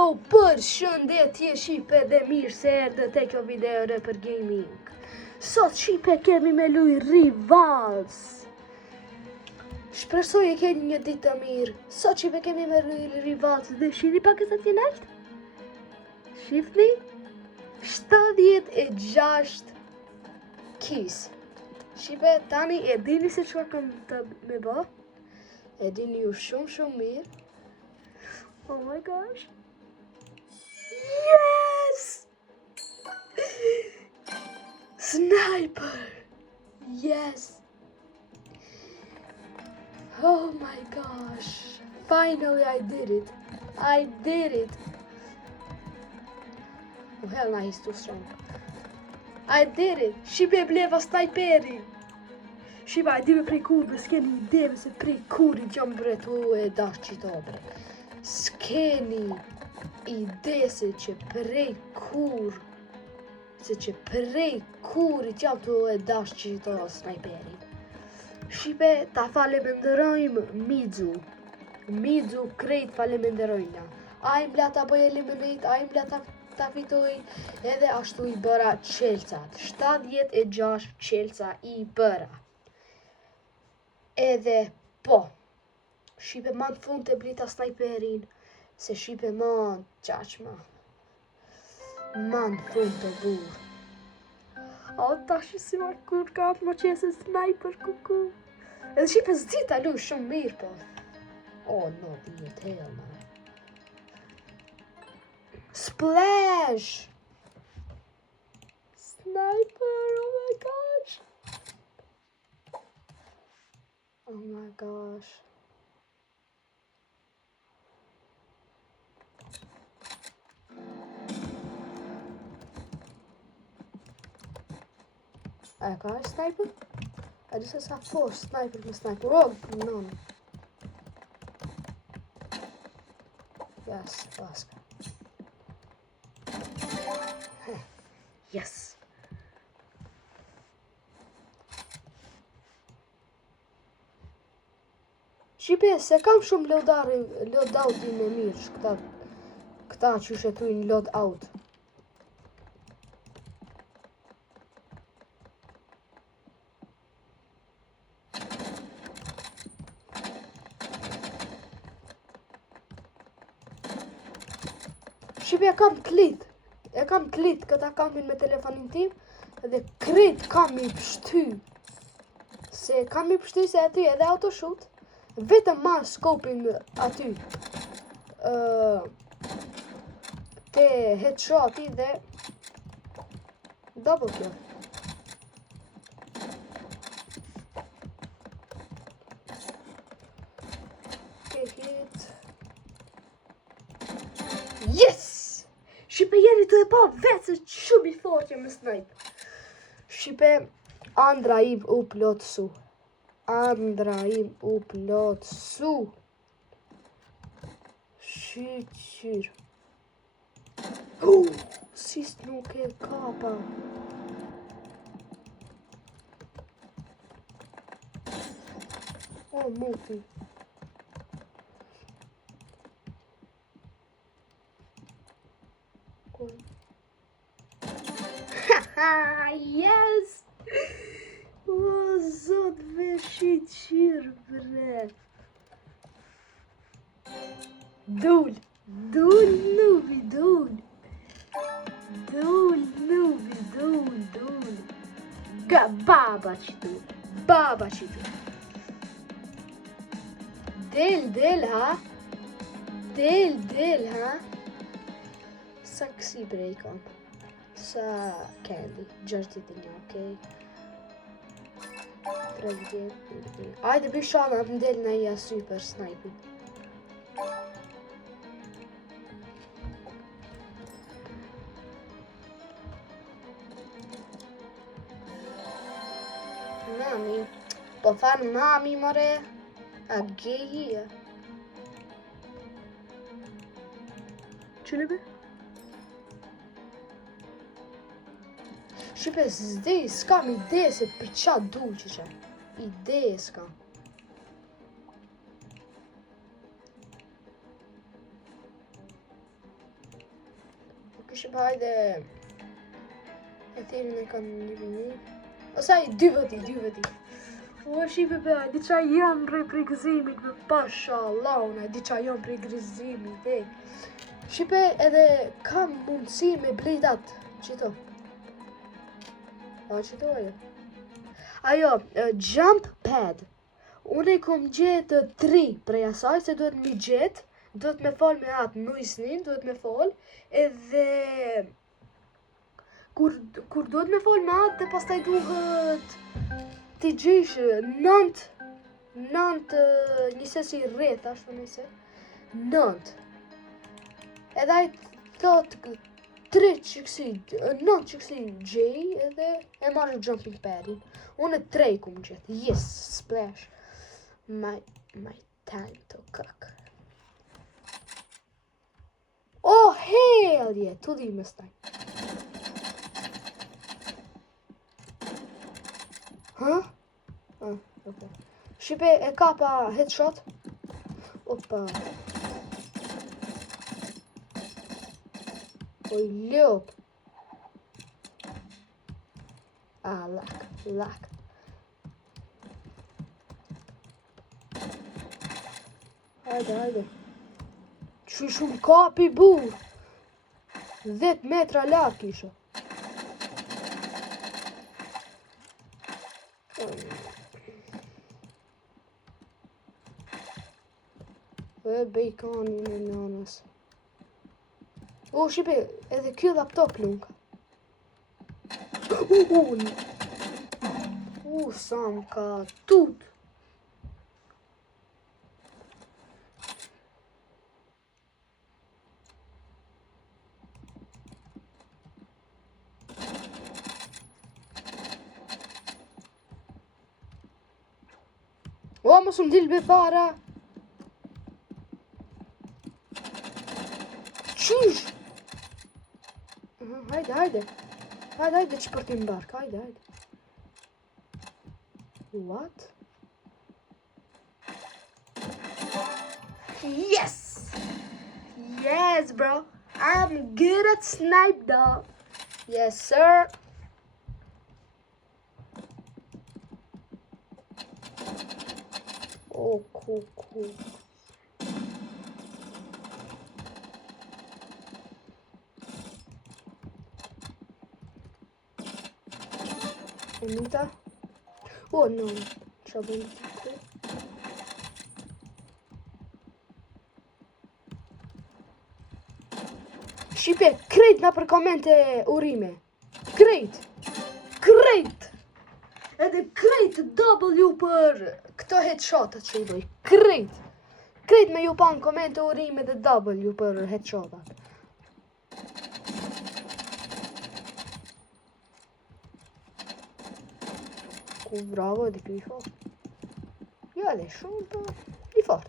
Jo, përshëndetje shipe dhe mirë se erdhe te kjo video për gaming. Sot shipe kemi me luj Rivals. Shpresoj e keni një ditë të mirë. Sot shipe kemi me luj Rivals dhe shini pak e sa t'jen alt. Shifni? 76 kis. Shipe tani e dini se çfarë kam të me bë. E dini ju shumë mirë. Oh my gosh. Yes! Sniper! Yes! Oh my gosh. Finally I did it. I did it. Oh hell no, he's too strong. I did it. Shipe bleva snajperi. Shipe, a di me prej kur, s'keni ide se prej kurit jam bre tu e dash qito bre. S'keni ide se që prej kurit jam tu e dash qito snajperi. Shipe, ta faleminderojmë Midzu. Midzu krejt faleminderojna. A im la ta bëj eliminate, a im la ta fitoj, edhe ashtu i bëra Qelcat. 76 Qelca i bëra. Edhe po, shipe ma në fund të blita snajperin, se shipe ma në qaqma. Ma në fund të burë. O, tash si ma kur ka atë më qese sniper kuku. Edhe shipe zdi ta lu shumë mirë po. Oh, no, dhjet hell, man. Splash! Sniper, oh my gosh! Oh my gosh. A ka sniper? A di se sa force sniper me sniper. Oh, no. Yes, paska. Yes. Shipe, se kam shumë loadoutin me mirë, këta që shetujnë loadout. Shipe, e kam klit këta kamin me telefonin tim, edhe krejt kam i pështy. Se kam i pështy se aty edhe autoshoot, vetëm ma scopin aty. Te headshoti dhe double kill. Hit. Yes! Shipe jeni të e pa vetë se shumë i fort jam me snipe. Shipe, andra im u plotësu. Andra im u plotësu. Shqyr. Si nuk e kapa. O, muti. Haha, yes! O, zot veshi qirë, bre. Dull nubi, dull. Baba qitu. Del, ha? Del, ha? Sa kësi break on. Sa candy. 6 ditë një, okej. 3 vjetë. Ajde bëj shana të ndel në ja super sniping. Mami. Po fanë mami, more. A gejia. Qële be? Shipe, s'kam ide se për qa du që. Ide s'kam. Shqipe hajde... E thirin e kanë 1-1. Osaj 2-2. O Shqipe be, di qa jam prej gëzimit me pasha Allah, unë di qa jam prej gëzimit, e. Shqipe edhe kam mundësi me blidat, qito. A qito ajo? Ajo, jump pad. Unë i kom gjetë 3 prej asaj, se duhet mi gjetë, duhet me fol me atë nujsnin, duhet me fol, edhe... Kur duhet me fol me atë, dhe pastaj duhet t'i gjesh 9 njësesi rreth, ashtu nëse 9. Edhe ai thot 3 që kësi, 9 që kësi gjej, edhe e marrë jumping padin. Unë 3 kum gjithë, yes, splash. My time to cook. Oh, hell yeah, tu di me staj. Huh? Ah, ok. Shqipe e kapa headshot. Opa. Oj, ljop. Ah, lak. Hajde. Që shumë kapi bur. 10 metra lak isha. E bejkani në nanës. O, Shqipe, edhe kjo laptop lunka. Sa më ka tut. O, mos më dilë be para. Qysh? Hajde. Hajde që për t'im bark, hajde. What? Yes! Yes, bro. I'm good at snipe, dog. Yes, sir. Oh, cool. Anita? Oh, no. Qa bëjnë të këtu? Shqipe, krejt na për komente urime. Krejt. Edhe krejt W për këto headshotat që i doj. Krejt me ju pa në komente urime dhe W për headshotat. Bravo, edhe kjo i fort. Jo, edhe shumë, po, i fort.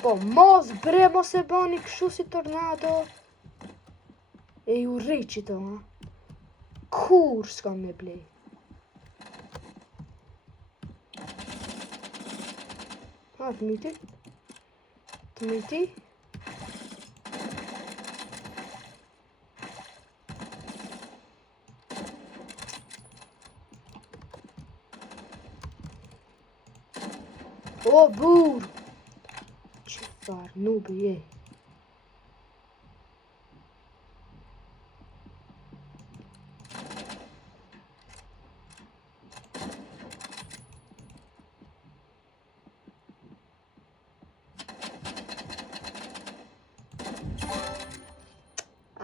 Po, mos e bani kështu si tornado. E ju rri qito, ha. Kur s'ka me blej. Ha, të miti. O, bur! Që farë nubi je.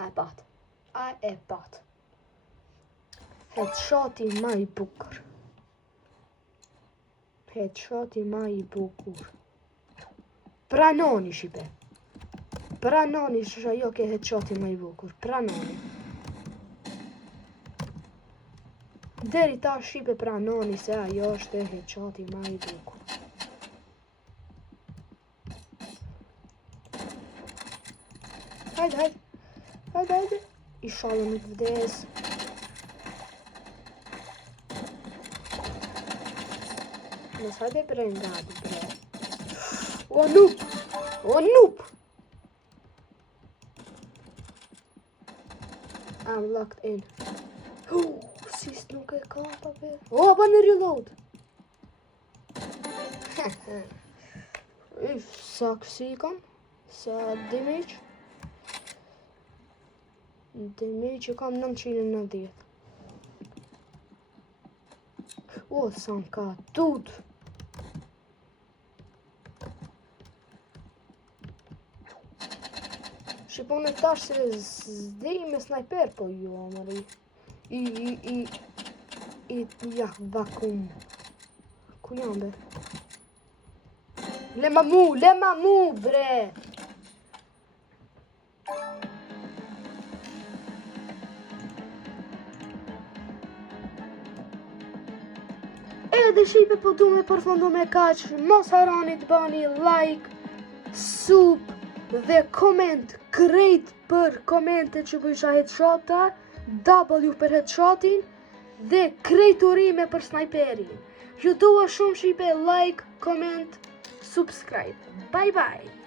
A e bat. Headshoti ma i bukur. Pranoni, Shqipe. Pranoni që ajo ke headshoti ma i bukur. Pranoni. Deri ta, Shqipe, pranoni se ajo është headshoti ma i bukur. Hajde. Inshallah nuk vdes. Mos hajde bre ngadi, bre. O, noob! I'm locked in. Sis nuk e ka pa be. Ba në reload. Sa kësi kam? Sa damage? Damage kam 990. Sa në ka tut. Shqipon e tash se zdej me sniper po ju amëri. Ja, vakum. Ku jam be? Le mamu, bre! Edhe shipe po du me përfundu me kaq, mos harani të bani like, sub dhe koment krejt për komente që bëjsha headshota, W për headshotin dhe krejt urime për sniperin. Ju dua shumë shipe, like, koment, subscribe. Bye bye!